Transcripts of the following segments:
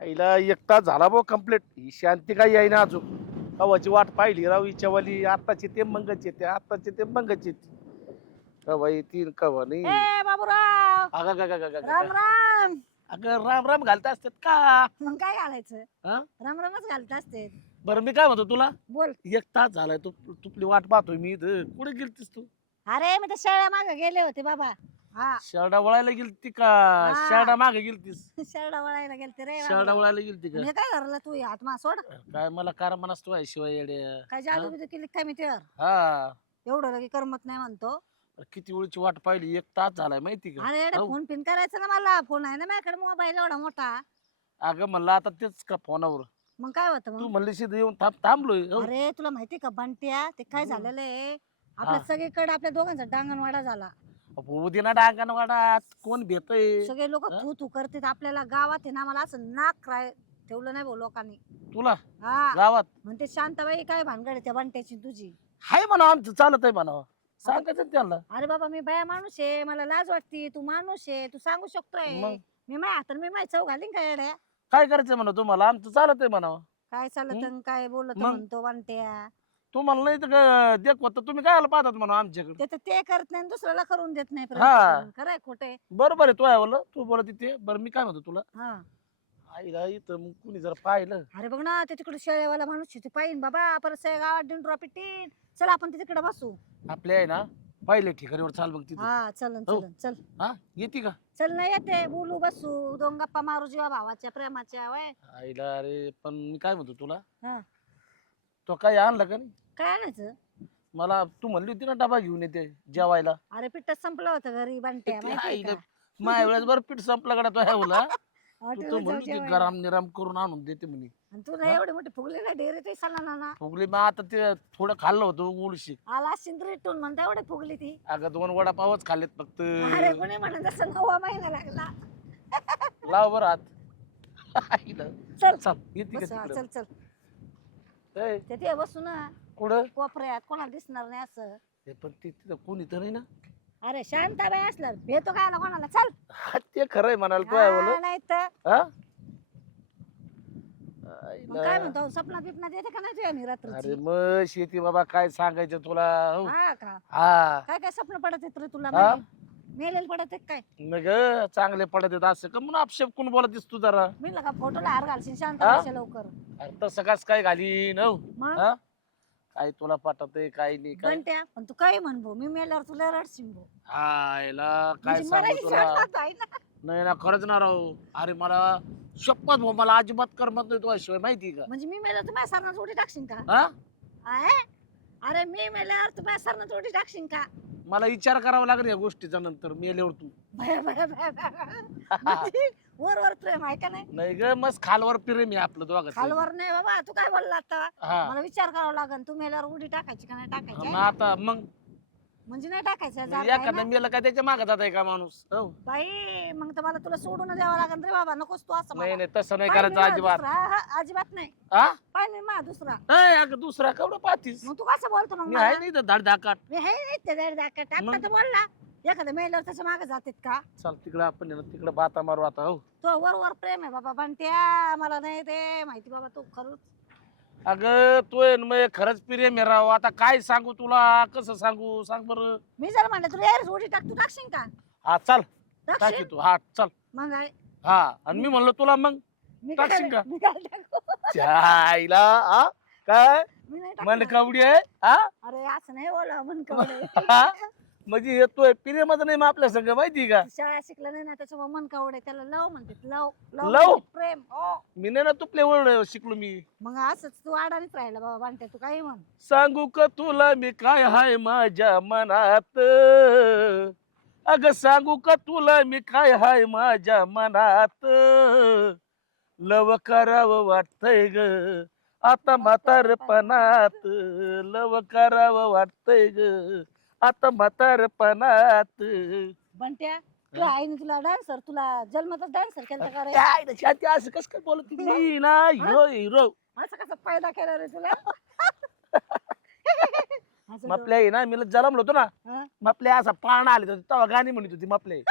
आईला एक तास झाला भाऊ कंप्लीट ही शांती काही येईना अजून. कवाची वाट पाहिली राव हिच्यावाली. आत्ताची ते मंगच येते आत्ताची ते मंगच येते कवा येतील कवा नाही. ए बाबूराव! अगं, राम. राम! अगं राम राम घालता असतात का? मग काय घालायचं? हा? राम रामच घालत असते. बरं मी काय म्हणतो तुला? बोल. एक तास झालाय तू तुपली वाट पाहतोय मी इथं. कुठे गेलतीस तू? अरे मी तर शाळा मागे गेले होते बाबा. हा. शेरडा वळायला गेलती का? हा. शेरडा मागे गेलतीस. शेरडा वळायला गेलते रे शेरडा. वळायला गेलती का? काय धरलं तू हातमा सोड. काय मला कार म्हणस आहे शिवाय येड्या काय जादू बिदू केली काय मी त्यावर हा. एवढं लगे करमत नाही म्हणतो. किती वेळची वाट पाहिली एक तास झालाय माहिती का? अरे हो. फोन पिन करायचं ना मला. फोन आहे ना माझ्याकडे मोबाईल एवढा मोठा. अगं म्हणलं आता तेच का फोनावर? मग काय होतं तू मग? म्हणली येऊन थांब थांबलोय हो. अरे तुला माहिती का बंट्या? ते काय. झालेलं आहे? आपल्या हा. सगळीकडे आपल्या दोघांचा डांगणवाडा झाला. होऊ ना डांगण वाडात कोण भेटय सगळे लोक हा? थू थू करतात. आपल्याला गावात आहे ना मला असं नाक राय ठेवलं नाही भाऊ लोकांनी. तुला? हा. गावात? म्हणते शांताबाई काय भानगड आहे त्या बंट्याची तुझी? हाय म्हणा आमचं चालत आहे म्हणा. सांगायचं ना त्यांना. अरे बाबा मी बाया माणूस आहे. मला लाज वाटते. तू माणूस आहे. तू सांगू शकतोय. मग? मी माझ्या हातात मी माझी चव घालीन काय येड्या? काय करायचं म्हणा तुम्हाला? आमचं चालत आहे म्हणा. काय चालत? अन काय बोलत मग? म्हणतो बंट्या? तुम्हाला नाही तर का देख होतं तुम्ही काय पाहतात म्हणा आमच्याकडे? ते करत नाही आणि दुसऱ्याला करून देत नाही हा. खरंय खोटे बरोबर आहे तू आहे बोल तू बोलत तिथे बरं मी काय म्हणतो तुला? हा. आईला इथं मग कुणी जर पाहिलं. अरे बघ ना ते तिकडे शेळेवाला माणूस आहे, ते पाहिन बाबा. परत गावात देऊन ड्रॉप टीन चल आपण ते तिकडे बसू. आपल्या आहे ना पहिले ठिकाणीवर चाल बघ तिथे. हा चलन हो. चलन चल. हा येते का? चल ना येते. बोलू बसू. दोन गप्पा मारू जीवा भावाच्या प्रेमाच्या वय आईला अरे पण मी काय म्हणतो तुला? हा. तो काय आणलं का नाही? काय आणायचं? मला तू म्हणली होती ना डबा घेऊन येते जेवायला. अरे पिठच संपलं होतं घरी बंट्या ते माहितीये का? माझ्या वेळेस बरं पीठ संपला कडा तो ह्यावला तू हॉटेलला तो जाऊ म्हणली होती जेवायला. गरम निराम करून आणून देते म्हणे. आणि तुला हा? एवढे मोठे फुगले ना डेअरी ते सला ना फुगली मग आता ते थोडं खाल्लं होतं उलशी आला सिंद्रीतून म्हणता एवढे फुगली ती. अगं दोन वडापावच खाल्लेत फक्त. अरे कोणी म्हणत असं महिना लागला. लाव बरं हात. आईला. चल. चल येते बस का हा, तिकडं? चल चल. ए, ते ते बसू ना. कुठं? कोपऱ्यात कोणाला दिसणार नाही असं. हे पण ते तिथं कोणी तर नाही ना? अरे शांताबाई असलं भेटतो काय कोणाला? चल. हा, ते खरंय म्हणाल तो आहे बोल हा, नाही तर. हा? मग काय आईला. म्हणतो सपना बिपना देते का नाही तुझ्या मी अरे मग शेती बाबा काय सांगायचं तुला? हो. हा का? हा. काय काय स्वप्न पडत येत रे तुला हा? मेलेल पडत येत काय? मग चांगले पडत येत असं का? म्हणून आक्षेप कोण बोलतीस तू जरा? मी लगा फोटोला हार घालशील शांताबाईच्या लवकर. अरे तसं कास काय घालीन हो? मग? हा? काय तुला पटत काय नाही काय पण तू काय म्हण भाऊ? मी मेल्यावर तुला रडशील भाऊ. हायला काय म्हणजे सांगू मराठी तुला? शाळेत आहे ना. नाही ना खरंच ना राव. अरे मला शपथ भाऊ मला अजिबात करमत नाही तुझ्या शिवाय माहिती का? म्हणजे मी मेल्यावर तू माझ्या सरनाच उडी टाकशील का? हा? आहे? अरे मी मेल्यावर तू माझ्या सरनाच उडी टाकशील का? मला विचार करावा लागेल या गोष्टीचा नंतर मेल्यावर तू. भया भया भया भया. म्हणजे वर वर प्रेम आहे का नाही? नाही ग मस्त खालवर प्रेम आहे आपलं दोघं खालवर नाही बाबा तू काय बोलला आता? हा. मला विचार करावा लागेल तू मेल्यावर उडी टाकायची का नाही टाकायची? मग? आता मग म्हणजे नाही टाकायचं जात आहे एखादा ना? मेलं काय त्याच्यामागे जात आहे का माणूस? हो. बाई मग तर मला तुला सोडून द्यावं लागेल रे बाबा नकोस तू असं नाही मला. नाही तसं नाही पाय करायचं मी अजिबात. दुसरा. हा, हा, अजिबात नाही. हा पाय मी मा दुसरा. नाही अगं दुसरा केवढं पाहतीस? मग तू कसं बोलतो मग मी मला? आहे नाही तर मी नाही ते दाखत आता मग? तर बोलला एखादं मेल्यावर त्याच्यामागे जातात का? चल तिकडे आपण आहे ना तिकडे बाता मारू आता हो. तो वर वर प्रेम आहे बाबा पण त्या मला नाही ते माहिती बाबा तू खरंच. अगं तू मग खरंच प्रेम आहे राव. आता काय सांगू तुला? कसं सांगू? सांग बरं. मी जर म्हणलं तुला यार उडी टाक तू टाकशील का? हा चल. टाकी टाकशील तू हा चल. मग आहे. हा आणि मी म्हणलो तुला मग. मी टाकशील काय का? मी काय टाकू? हा? काय? मी नाही मन टाकणार. कवडी आहे हा? अरे असं नाही बोला मन हा? म्हणजे येतोय प्रेमाचं नाही मग आपल्या संग माहिती का? शाळा शिकला नाही ना त्याच्यामुळे मन कवडे त्याला लव म्हणते लव लव? म्हणजे प्रेम. हो. मी नाही ना तुपले ओळ शिकलो मी. मग असंच तू अडाणीच राहिला बाबा बांधते तू काही म्हण. सांगू का तुला मी काय हाय माझ्या मनात? अग सांगू का तुला मी काय हाय माझ्या मनात? लव करावं वाटतंय ग. आता म्हातारपणात. लव करावं वाटतंय ग. आता म्हातारपणात बंट्या तुला आईने तुला डान्सर तुला जन्मतच डान्सर केलं का रे? काय ना शांती असं कसं काय बोलत मी ना हिरो हिरो असं कसं फायदा केला रे तुला? असं तो- मपल्या आहे ना मी जलमलो होतो ना. हा? मपल्या असा पाळणा आले होते तेव्हा गाणी म्हणत होती मपले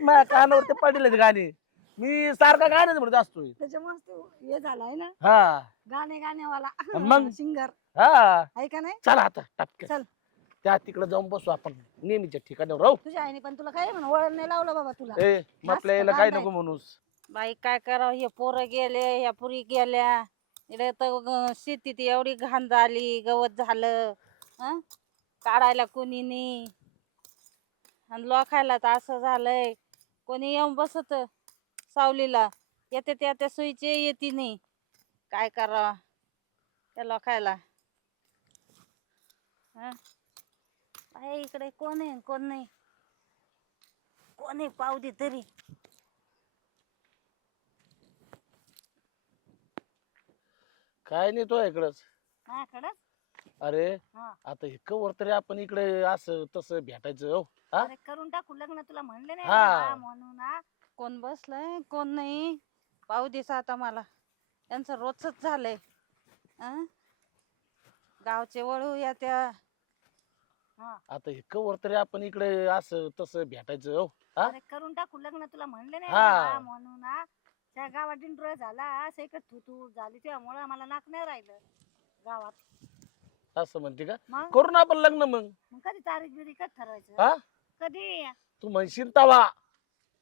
माझ्या कानावर ते पडले गाणे. मी सारखा गाण्याच म्हणत असतोय. त्याच्यामुळे तू हे झालाय ना? हा. गाणे गाण्यावाला मग? सिंगर. हा. ऐका नाही? चला आता टपके चल. त्या तिकडे जाऊन बसू आपण. नेहमीच्या ठिकाणी राहू. तुझ्या आईने पण तुला काय म्हण वळण नाही लावलं बाबा तुला. ए म्हटलं याला काय. नको म्हणूस. बाई काय करावं? हे पोरं गेले ह्या पुरी गेल्या. इकडे तर ग- शेतीत एवढी घाण झाली गवत झालं. हं? काढायला कोणी नाही. आणि लोकायला तर असं झालंय. कोणी येऊन बसत सावलीला. येते त्या त्या सोयीचे येते नाही. काय करावं? त्या लोकायला. हं? बाई इकडे कोण आहे कोण नाही कोण आहे पाहू दे तरी काय नाही तो इकडच अरे हा. आता हे कवर तरी आपण इकडे असं तसं भेटायचं हो हा? अरे करून टाकू लग्न तुला म्हणले नाही हा. का म्हणून हा? कोण बसलंय कोण नाही पाहू दिस आता मला यांचं रोजच झालंय अं? गावचे वळू या त्या आता हे कवर तरी आपण इकडे असं तसं भेटायचं हो. हा? अरे करून टाकू लग्न तुला म्हणले नाही हा. का म्हणून हा? त्या गावात डिंडोरा झाला असं इकडे थू थू झाली त्यामुळे मला नाक नाही राहिलं गावात. असं म्हणते का? मग? करू ना आपण लग्न मग. मग कधी तारीख बिरीख कधी ठरवायचं? हा? कधी? तू म्हणशील तवा.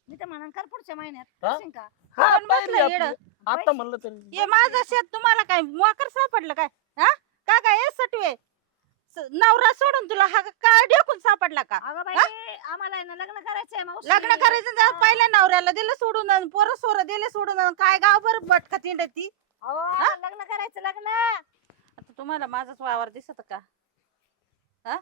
मी तर म्हणन कर पुढच्या महिन्यात हा? करशील का? हा आपली. येडं? आता म्हणलं तरी हे माझं शेत तुम्हाला काय मोकर सापडलं काय? हा? काय काय? हे सटवे नवरा सोडून तुला हा काय ढेकून सापडला का? अगं बाई आम्हाला आहे ना लग्न करायचंय मावशी. लग्न करायचं. पहिल्या नवऱ्याला दिलं सोडून आणि पोरं सोरं दिले सोडून आणि काय गावभर भटका तिंडती? अहो, लग्न करायचं लग्न. आता तुम्हाला माझाच वावर दिसत का? हा?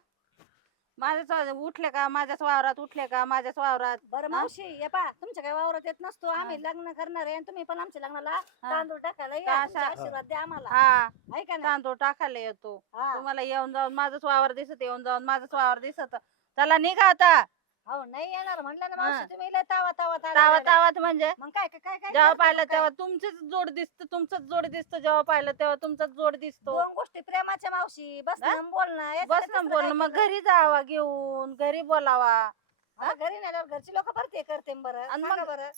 माझ्याच उठले का? माझ्याच वावरात उठले का? माझ्याच वावरात बरं? मावशी ये पा तुमच्या काही वावरात येत नसतो. आम्ही लग्न करणार आहे आणि तुम्ही पण आमच्या लग्नाला. तांदूळ टाकायला या. तुमचा आशीर्वाद द्या आम्हाला. हा ऐका ना तांदूळ टाकायला येतो. हा. तुम्हाला येऊन जाऊन माझंच वावर दिसत येऊन जाऊन माझंच वावर दिसत. चला निघा आता. हो नाही येणार म्हणलं ना हा. मावशी तुम्ही लय तावा तावा. तावात म्हणजे मग काय काय काय काय जेव्हा करता पाहिलं मग काय? तेव्हा तुमचीच जोड दिसत तुमचंच जोड दिसतं जेव्हा पाहिलं तेव्हा तुमचाच जोड दिसतो दोन गोष्टी प्रेमाच्या मावशी बस हा? ना बोलणं बस ना दुसरं काय मग केलं? घरी जावा घेऊन घरी बोलावा आता घरी नेल्यावर घरची लोक परते करते बरं आणि सांगा मग बरं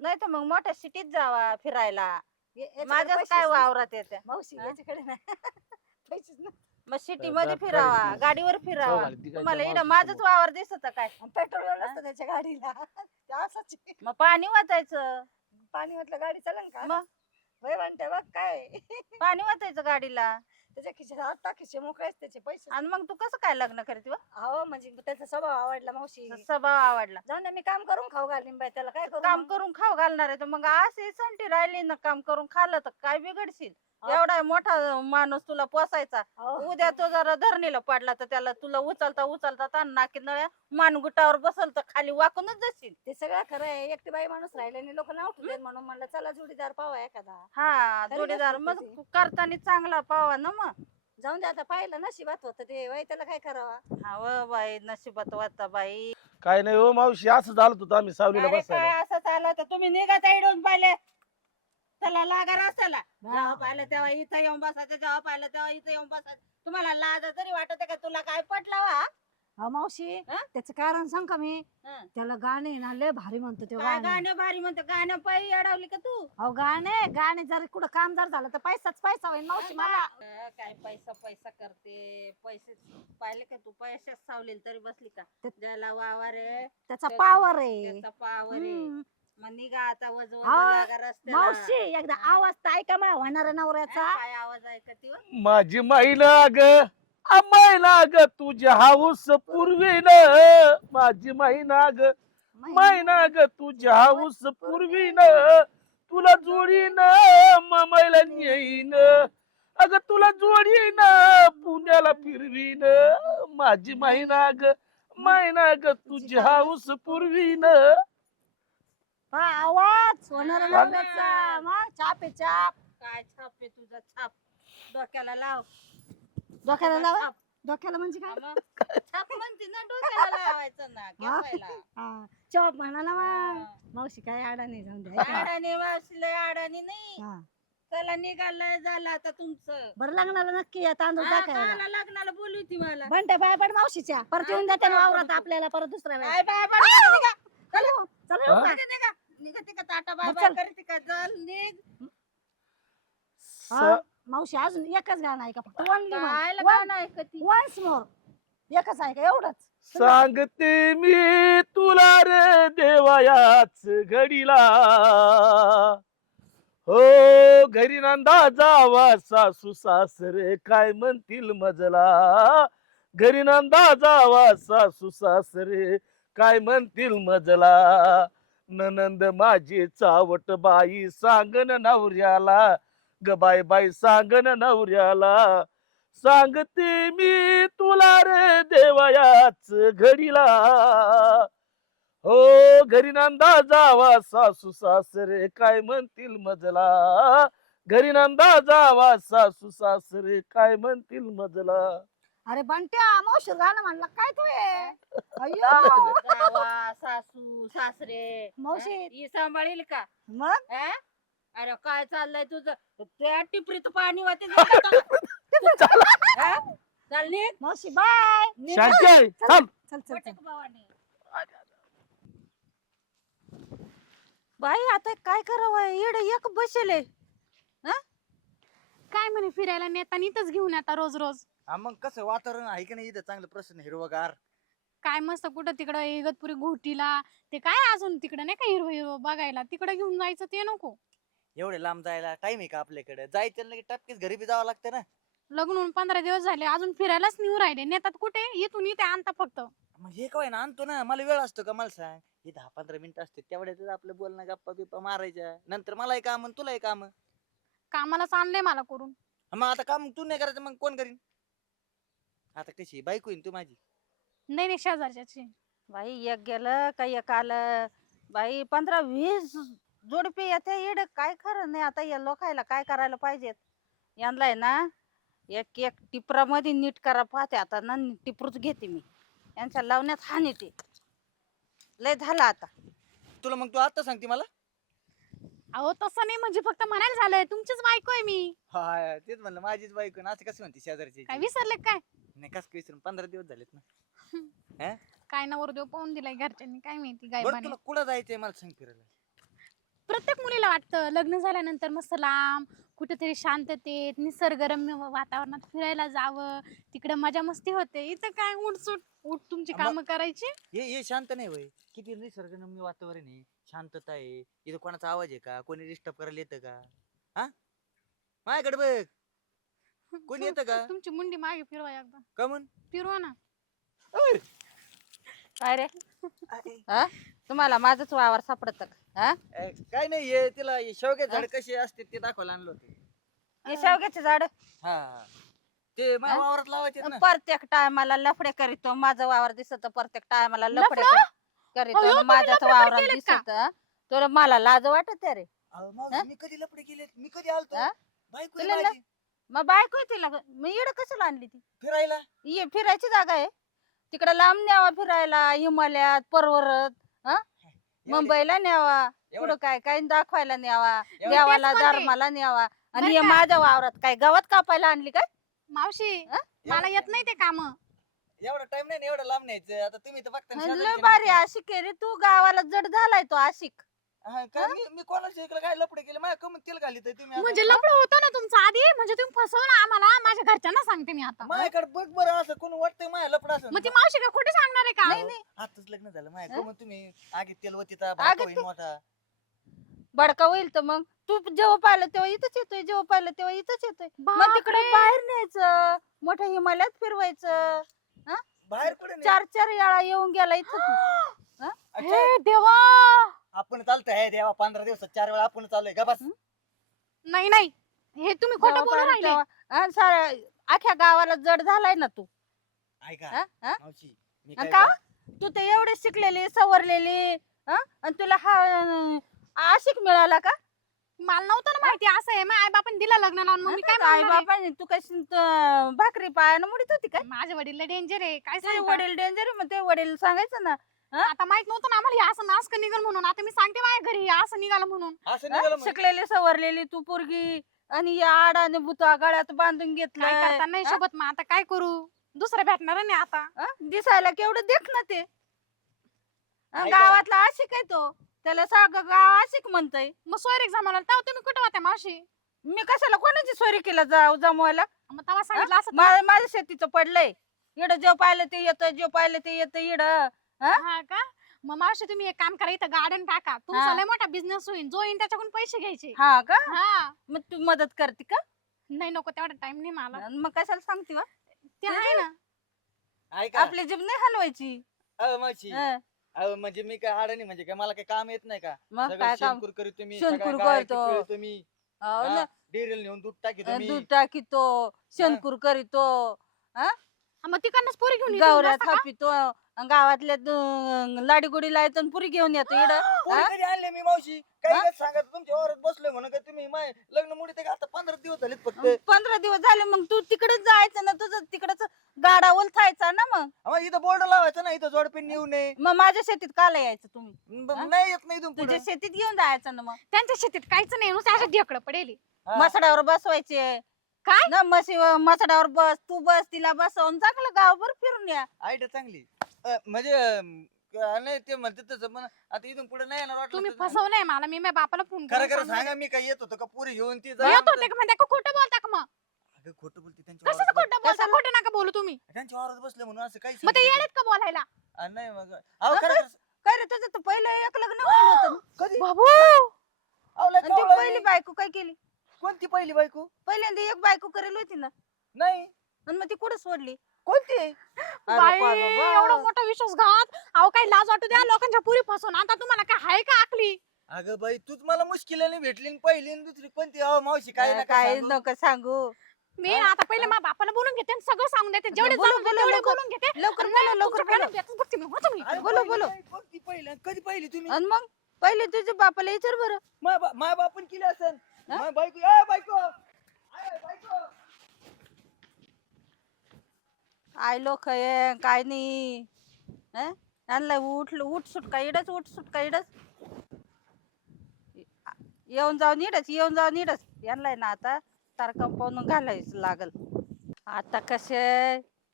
नाही तर मग मोठ्या सिटीत जावा फिरायला ये- याच्याकडे माझ्याच पैसेच काय. वावरात येते मावशी हा? याच्याकडे नाही पैसेच नसते. मग सिटी मध्ये फिरावा. गाडीवर फिरावा. काय तुम्हाला इकडं. माझंच वावर दिसत काय? पेट्रोल नसतं त्याच्या गाडीला. ते असंच आहे. मग पाणी वाचायचं पाणी म्हटलं गाडी चालन का? मग? वय म्हणते बघ काय. पाणी वाचायचं गाडीला. त्याच्या खिशात हात टाकीचे मोकळेच त्याचे पैसे आणि मग तू कसं काय लग्न करते अहो म्हणजे त्याचा स्वभाव आवडला मावशी. स्वभाव आवडला. जाऊन दे, मी काम करून खाऊ घालीन बाई त्याला काय करू काम मग? करून खाऊ घालणार आहे तर मग असे संटी राहिली ना काम करून खाल्लं तर काय बिघडशील. एवढा मोठा माणूस तुला पोसायचा. उद्या तो जरा धरणीला पडला तर त्याला तुला उचलता उचलता ताण नाकी नळ्या मानगुटावर बसल तर खाली वाकूनच जाशील. ते सगळं खरं आहे एकटी बाई माणूस राहिले लोक नाव ठेवतात म्हणून म्हणलं चला जोडीदार पावा एखादा. हा जोडीदार मग. करताना चांगला पावा ना मग. जाऊन दे आता पाहिलं नशिबात होतं ते. वय त्याला काय करावा? हा व बाई नशिबात वाता बाई. काय नाही हो मावशी असं झालं होतं आम्ही सावलीला अरे बसायला. काय असं चाललं तर तुम्ही निघा इडून पाहिले. चला लागा रस्त्याला. जेव्हा पाहिलं तेव्हा इथं येऊन बसायचं जेव्हा पाहिलं तेव्हा इथं येऊन बसायचं. तुम्हाला लाज तरी वाटत का तुला काय पटलं वा अहो मावशी हा? त्याचं कारण सांग का मी? हं. त्याला गाणे ना लय भारी म्हणतो ते काय गाणे. गाणं भारी म्हणतो? गाणं पायी अडवली का तू? अहो गाणे गाणे जर कुठं काम जर झालं तर पैसाच पैसा होईल मावशी मला. अं, काय पैसा पैसा करते? पैसे पाहिले का तू? पैशाच सावलेल तरी बसली का? ते- ज्याला वावर आहे त्याचा पावर आहे. त्याचा पावर आहे. हम्म. मग निघा आता वज वज हा, लागा रस्त्याला. मावशी एकदा हा. आवाज तर ऐका मा होणाऱ्या नवऱ्याचा. हा, काय आवाज ऐकती व? माझी महिला ग मैना ग तुझ्या हाऊस पूर्वीन माझी महिना ग मैना ग तुझ्या हाऊस पूर्वीन तुला जोडीन मैला येईन. अग तुला जोडीन पुण्याला फिरवीन माझी महिना ग मैना ग तुझी हाऊस पूर्वीन हा, आवाज हा. नवऱ्याचा मग चाप आहे चाप काय छाप आहे तुझा छाप डोक्याला लाव डोक्याला लावा छाप. डोक्याला म्हणजे काय मग. छाप म्हणते ना डोक्याला लावायचं ना. हा, चॉप म्हणा ना मग. मावशी काय आडा नाही जाऊन द्या ऐका. अडाणी मावशीला अडाणी नाही हा. चला निघालं झालं आता तुमचं बरं लग्नाला नक्की या तांदूळ हा, टाकायला काला लग्नाला बोलू ती मला बंट्या बाय पण मावशीच्या परत येऊन जाते वावरात पडतो. आपल्याला परत दुसऱ्या वेळेस बाय बाय बाय निघा चला हो, चला हा? हो का? निघा निघा निघा तिकडं ताट टाटा बरं, बाय चल. करते का? चल निघ. हा, स- मावशी अजून एकच गाणं आहे का फक्त ओनली काय गाणं ऐकती. वन्स मोर एकच आहे का एवढंच. सांगते मी तुला रे देवायाच घडीला. हो घरी नंदा जावा सासू सासरे काय म्हणतील मजला? घरी नंदा जावा सासू सासरे काय म्हणतील मजला? ननंद माझी चावट बाई सांगन नवऱ्याला. ग बाय बाई सांगन नवऱ्याला. सांगते मी तुला रे देवयाच घडीला. हो घरी नंदा जावा सासू सासरे काय म्हणतील मजला? घरी नंदा जावा सासू सासरे काय म्हणतील मजला? अरे बंट्या मावशी गाणं म्हणला काय तू हे? अय्यो! जावा सासू सासरे मावशी. हं? ही सांभाळील का? मग? हं? अरे काय चाललंय तुझं? त्या टिपरीत पाणी वाटे चाल निघ. मावशी बाय. निघ. शांती आहे. थांब. चल चल चल. पटक भावाने. बाई आता काय करावं? येड एक बसेले काय म्हणे फिरायला नेताना इथंच घेऊन येता रोज रोज? हा मग कसं वातावरण आहे की नाही इथं? चांगलं प्रसन्न हिरवगार. काय मस्त कुठं तिकडं इगतपुरी घोटीला ते काय अजून तिकडं नाही का हिरवं हिरवं बघायला? तिकडं घेऊन जायचं ते नको. एवढे लांब जायला टाइम आहे का आपल्याकडे? जायचं लगे टपकीच घरी बी जावं लागतं ना. लग्न होऊन पंधरा दिवस झाले अजून फिरायलाच नेऊ राहिले. नेतात कुठे? इथून इथे आणता फक्त. मग हे काय ना आणतो ना. मला वेळ असतो का? मला सांग. हे दहा पंधरा मिनिटं असते तेवढ्यातच आपलं बोलणं गप्पा बिप्पा मारायच्या. नंतर मलाही काम आणि तुलाही काम. कामालाच आणलंय मला करून. मग आता काम तू नाही करायचं मग कोण करीन? आता कशी बायको येईन तू माझी? नाही नाही शेजारच्याची. बाई एक गेलं का एक आलं? बाई पंधरा वीस जोडपे येते येड काय खरं नाही आता या लोकायला काय करायला पाहिजेत? यांना आहे ना एक एक टिपरामध्ये नीट करा पाहते. आता ना टिपरूच घेते मी. यांच्या लावण्यात हान येते. लय झालं आता. तुला मग तू आता सांगते मला? अहो तसं नाही म्हणजे फक्त म्हणायला झालंय तुमचीच बायको आहे मी. हा तेच म्हणलं माझीच बायको ना. असं कसं म्हणते शेजारची काय विसरले काय? नाही कसं विसरून? पंधरा दिवस झालेत ना. काय नवर देव पाहून दिलाय घरच्यांनी काय माहिती बरं गायबाने तुला कुठं जायचंय मला सांग फिरायला? प्रत्येक मुलीला वाटतं लग्न झाल्यानंतर मस्त लांब कुठेतरी शांततेत निसर्गरम्य व- वातावरणात फिरायला जावं तिकडे मजा मस्ती होते. इथं काय उठसूट उठ तुमची कामं करायची? हे हे शांत नाही वय किती निसर्गरम्य वातावरण आहे शांतता आहे. इथं कोणाचा आवाज आहे का? कोणी डिस्टर्ब करायला येतं का? हा? माझ्याकडे बघ. कोणी येतं का? तुमची मुंडी मागे फिरवा एकदा. का म्हण? फिरवा ना. काय रे? तुम्हाला माझंच वावर सापडत का? काय नाही हे तिला हे शेवगे झाड कसे असते ते दाखवायला आणलं होतं. हे शेवग्याचे झाड? हा हा. ते माझ्या हा? वावरात लावायचे ना. प्रत्येक टायमाला लफडे करीतो माझं वावर दिसत प्रत्येक टायमाला लफडे लफडं? करी- करीतो तुम्ही माझ्याच लफडे वावरात केलेत का? दिसत. तुला मला लाज वाटत रे? अहो, मावशी, हा? मी कधी लपडे केले मी कधी आलतो? हा? बायको आहे तुला माझी. मग बायको आहे तिला. मी इड कशाला आणली ती? फिरायला? ये फिरायची जागा आहे. तिकडे लांब न्यावा फिरायला हिमालयात परवरत एवढे- मुंबईला न्यावा एवढे- पुढं काय काय दाखवायला न्यावा देवाला तेच म्हणते. धर्माला न्यावा. आणि हे? माझ्या वावरात काय गवत कापायला आणली काय? मावशी हा? मला येत नाही ते काम. एवढा टाइम नाही ना, एवढं लांब न्यायचं. आता तुम्ही तर बघता ना लय शेजारचे भारी ना. आशिक केली तू गावाला जड झालाय तो आशिक. हा, काय मी मी कोणाच्या इकडे काय लपडे केले? माझ्या कमन तेल घाली तर तुम्ही आता. म्हणजे लपड होतं ना तुमचं आधी? म्हणजे तुम्ही फसवलं आम्हाला. माझ्या घरच्यांना सांगते मी आता. माझ्याकडे बघ बरं असं कोण वाटतंय माझ्या लपड असं. मग ती मावशी काय खोटे सांगणार आहे का? नाही नाही आताच लग्न झालं. माझ्या हा? कमन तुम्ही आगे तेल आगे होईन ते- मोठा. बडका होईल तर मग. तू जेव्हा पाहिलं तेव्हा इथंच येतोय. जेव्हा पाहिलं तेव्हा इथंच येतोय. मग तिकडे बापरे. बाहेर न्यायचं. मोठ्या हिमालयात फिरवायचं. बाहेर कुठे नाही. चार चार वेळा येऊन गेला इथं तू. हे देवा! आपण चालतंय देवा पंधरा दिवसात चार वेळा आपण चालूय का बस नाही नाही हे तुम्ही खोटं बोलू राहिले अख्ख्या गावाला जड झालाय ना तू ऐका हा? हा? मावशी मी आणि काय का तू तर एवढे शिकलेली सवरलेली हा? आणि तुला हा अं, आशिक मिळाला का मला नव्हतं ना माहिती असं आहे आई बापाने दिला लग्न लावून मग मी काय आई म्हणणार आहे? बापाने तू कशी त- भाकरी पायानं मुडीत होती काय माझे वडील डेंजर आहे काय ते? वडील डेंजर मग ते वडील सांगायचं ना आता माहीत नव्हतं ना आम्हाला हे असं नास्क निघल म्हणून. आता मी सांगते माझ्या घरी हे असं निघालं म्हणून. असं? निघालं. शिकलेली सवरलेली तू पोरगी आणि या आडाने बुता गळ्यात बांधून काय घेतलं करता? नाही सोबत मग. आता काय करू? दुसरं भेटणार नाही आता. दिसायला केवढं देख ना ते. ऐका. गावातला आशिक आहे तो. त्याला सांग गाव अशिक म्हणतय. मग सोयरीक जमावला तेव्हा तुम्ही कुठं होत्या मावशी? मी कशाला कोणाची सोयरी केला जाऊ जमवायला? मग तेव्हा सांगितलं असं मा- माझ्या शेतीचं पडलंय. इड जेव पाहिलं ते येतं जेव पाहिलं ते येतं इड. हा? का? मग मावशी तुम्ही एक काम करा इथं गार्डन टाका. तुमचा हा. लय मोठा बिझनेस होईल जो येईल त्याच्याकडून पैसे घ्यायचे. हा का? हा. मग तू मदत करते का? नाही नको तेवढा टाइम नाही मला. अन मग कशाला सांगते वा ते आहे ना. ऐका. आपली जीभ नाही हलवायची. अहो मावशी. हं, अहो म्हणजे मी काय अडाणी म्हणजे काय मला काय काम येत नाही का? मग काय काम? शेणकूर करीत शेणकूर गाया करतो. पिळतो मी ना, नेऊन दूध टाकी अं, तुम्ही दूध टाकीतो शेणकूर करीतो हा, मग तिकडनंच पोरी घेऊन येतो गावऱ्या? थापितो गावातल्या दु- लाडीगुडी लायतो अन पुरी घेऊन येतो इड. पोरी कधी आणले मी मावशी. काही नाही सांगत तुमच्या वावरात बसलोय म्हणून काय तुम्ही माय लग्न मुडीत का? आता पंधरा दिवस झालेत फक्त. पंधरा दिवस झाले मग तू तिकडेच जायचं ना तुझं तिकडच गाडा उलथायचा ना मग. आम्हाला इथं बोर्ड लावायचं ना इथं जोडपीन नेऊ नये. मग माझ्या शेतीत काला यायचं तुम्ही. ब- हा? नाही येत नाही तुम्ही तुझ्या शेतीत घेऊन जायचं ना मग. त्यांच्या शेतीत काहीच नाही नुसतं अशा ढेकळं पडेल. मसड्यावर बसवायचे. काय? ना मशी मसड्यावर बस तू बस तिला बसवून चांगलं गावभर फिरून या. आयडिया चांगली. अं, म्हणजे अं, नाही ते म्हणते तसं पण आता इथून पुढे नाही येणार वाटलं तुम्ही तर- फसवलंय मला मी माझ्या बापाला फोन खरं खरं सांगा मी काय येत होतो का? पुरी घेऊन ती येत जा- होते का म्हणते का खोटं बोलता का मग? अगं खोटं बोलते त्यांच्या कसं वावरात खोटं बोलता? खोटं नका बोलू तुम्ही. त्यांच्या वावरात बसले म्हणून असं काही मग ते येण्यात का बोलायला? नाही. मग. अहो खरं खरं- काय रे तुझं तर पहिलं एक लग्न व्हायला होतं. ना. कधी? बाबू! अहो, लय आणि ती कवळं पहिली आहे. बायको काय केली? कोणती पहिली बायको? पहिल्यांदा एक बायको करेल होती ना? नाही. आणि मग ती कुठं सोडली? कोणती? बाई. एवढा मोठा विश्वासघात. अहो काही लाज वाटू द्या लोकांच्या पुरी फसवून. आता तुम्हाला काय आहे का आकली? अगं बाई तूच मला मुश्किलाने भेटली पहिली दुसरी. कोणती अहो मावशी काय नका काय सांगू. नको सांगू. मी आता पहिले माझ्या बापाला बोलून घेते आणि सगळं सांगून देते. जेवढे बोलू, जाणून बोलू, तेवढे लवकर. बोलून घेते. लवकर आणि बोला लवकर तुमच्या बोला. कानात येतच बघते मी होतं मी. अरे बोलो, बोलो. कोणती पहिली कधी पाहिली तुम्ही? आणि मग? पहिले तुझ्या बापाला विचार बरं. माय बा- माय बापून केली असेल हा? माय बायको ए बायको. ए, बायको. आय लोक आहे काय नाही हं? त्यांना उठ उठ सुटका इडच उठ सुटका इडच. येऊन जाऊन इडच येऊन जाऊन इडच. यांना ना आता तार कंपाऊंड घालायच लागल. आता कसे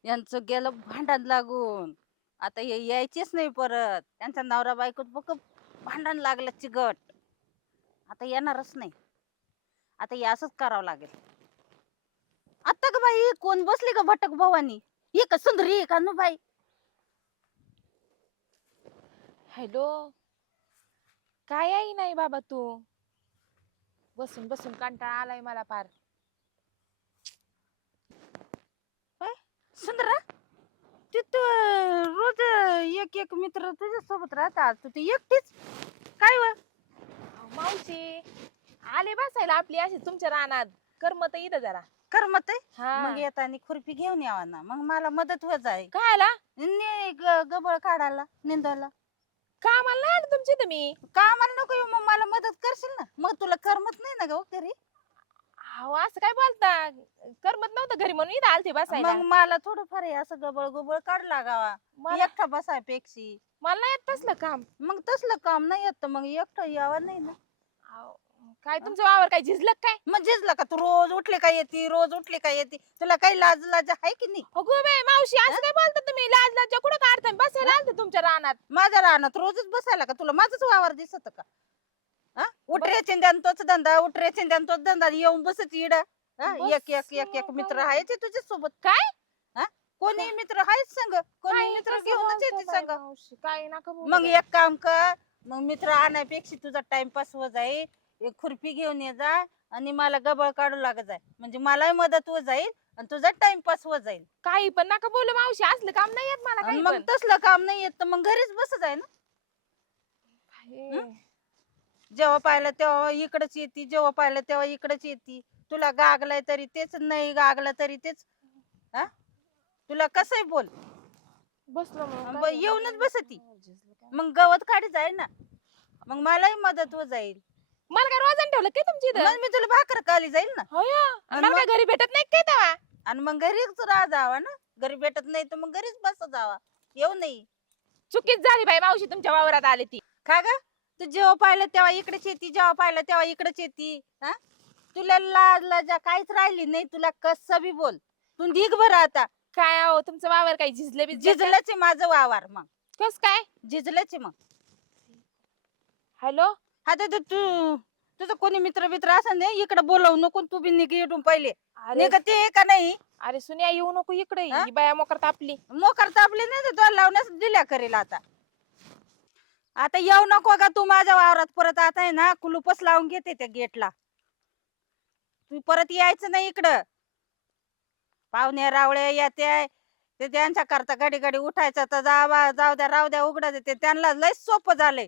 यांचं गेलं भांडण लागून. आता हे यायचेच नाही परत. त्यांचा नवरा बायकोत बघ भांडण लागलं चिगट. आता येणारच नाही. आता हे असंच करावं लागेल. आता का बाई कोण बसली का भटक भवानी? ही का सुंदरी आहे का नु बाई हॅलो? काय आहे नाही बाबा तू? बसून बसून कंटाळा आलाय मला फार. सुंदरा? तू तू रोज एक एक मित्र तुझ्या सोबत राहतात तू ती एकटीच? काय व? मावशी आले बसायला आपली अशी तुमच्या रानात. करमत इथं जरा. करमत हा. मग येताना खुरपी घेऊन यावा ना. मग मला मदत होत जाय काय आला ने ग- गबळ काढायला निंदायला. कामाला नाही आलं तुमची तुम्ही का मला नको येऊ, मग मला मदत करशील ना? मग तुला करमत नाही ना ग हो घरी? अहो असं काय बोलता? करमत नव्हतं घरी म्हणून इथं आलते बसायला. मग मला थोडंफार हे असं गबळ गुबळ काढ लागावा मला एकटा बसायपेक्षी. मला नाही येत तसलं काम. मग तसलं काम नाही येत तर मग एकटं यावं नाही ना. अहो, काय तुमचं वावर काय झिजलं काय? मग झिजलं का? तू रोज उठले का येते? रोज उठले का येते? तुला काही लाज लाज आहे की नाही? अगो बाई मावशी असं काय बोलता तुम्ही? लाज लाज कुठं काढता बसायला आलते तुमच्या रानात. माझ्या रानात रोजच बसायला का तुला? माझाच वावर दिसत का? हा? उठरे चिंध्यान तोच धंदा उठरे चिंध्यान तोच धंदा येऊन बसत इड. एक एक एक एक मित्र बसू. आहेच तुझ्या सोबत काय? हा? कोणी मित्र आहेच संग. कोणी काय मित्र कसं घेऊनच बोलता येते बाई संग मावशी, काय नका बोलू मग बाई. एक काम कर. मग मित्र आणायपेक्षा तुझा टाइमपास हो जाईल. एक खुरपी घेऊन ये जा आणि मला गबळ काढू लागत जाय म्हणजे मलाही मदत हो जाईल आणि तुझा टाइमपास हो जाईल. काही पण नका बोलू मावशी असलं काम नाही येत मला आणि काही मग पण. तसलं काम नाही येत तर मग घरीच बस जाय ना? जेव्हा पाहिलं तेव्हा इकडच येते जेव्हा पाहिलं तेव्हा इकडच येते. तुला गागलाय तरी तेच नाही गागला तरी तेच. हा? तुला कसंही बोल. बसलो मग, ब- येऊनच बसती. मग गवत काढी जाय ना. मग मलाही मदत हो जाईल. मला काय रोजन ठेवलं काय तुमची इथं? मग मी तुला भाकर काली जाईल ना. आणि मला काय घरी भेटत नाही काय तेव्हा? आणि मग घरीच राहा जावा ना. घरी भेटत नाही तर मग घरीच बस जावा. येऊ नाही. चुकीच झाली बाई मावशी तुमच्या वावरात आली ती. का ग. तू जेव्हा पाहिलं तेव्हा इकडेच येते जेव्हा पाहिलं तेव्हा इकडेच येते. हा? तुला लाज लाजा काहीच राहिली नाही. तुला कसं बी बोल. तू ढीग भर आता. काय आहो तुमचं वावर काही झिजले बी झिजलंच आहे माझं वावर मग. कस काय? झिजलंच आहे मग. हॅलो? हा तर तू तुझं कोणी मित्र मित्र असं नाही इकडे बोलवू नको तू बी निघ पहिले. अरे निघते का नाही? अरे सुन्या येऊ नको इकडे. हा? ही बाया मोकर तापली. मोकर तापली नाही तर तुला लावण्यास दिल्या करेल आता. आता येऊ नको का तू माझ्या वावरात. परत आता आहे ना कुलूपच लावून घेते त्या गेटला. तू परत यायचं नाही इकडं. पाहुणे रावळे येते ते त्यांच्या करता घडी घडी उठायचं. तर जावा जाऊ द्या राहू द्या उघडा देते त्यांना लय सोपं झालंय.